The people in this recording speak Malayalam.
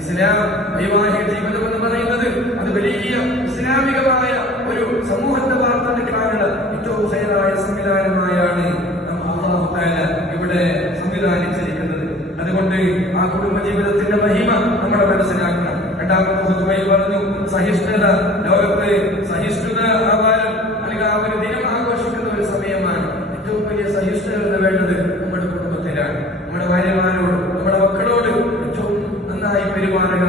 ഇസ്ലാം വൈവാഹിക ജീവിതം എന്ന് പറയുന്നത് അത് വലിയ ഇസ്ലാമികമായ ഒരു സമൂഹത്തെ വാർത്തെടുക്കാനുള്ള ഏറ്റവും ഹൈറായ സംവിധാനമായാണ് അല്ലാഹു തആല ഇവിടെ സംവിധാനിച്ചിരിക്കുന്നത്. അതുകൊണ്ട് ആ കുടുംബ ജീവിതത്തിന്റെ മഹിമ നമ്മൾ മനസ്സിലാക്കണം. രണ്ടാമത്തെ പറഞ്ഞു സഹിഷ്ണുത. ലോകത്ത് സഹിഷ്ണുത ആവാനും അല്ലെങ്കിൽ ആ ഒരു ദിനം ആഘോഷിക്കുന്ന ഒരു സമയമാണ്. ഏറ്റവും വലിയ സഹിഷ്ണുത വേണ്ടത് നമ്മുടെ കുടുംബത്തിലാണ്. നമ്മുടെ ഭാര്യമാരോട് നമ്മുടെ മക്കളോട് ഏറ്റവും നന്നായി പെരുമാറുക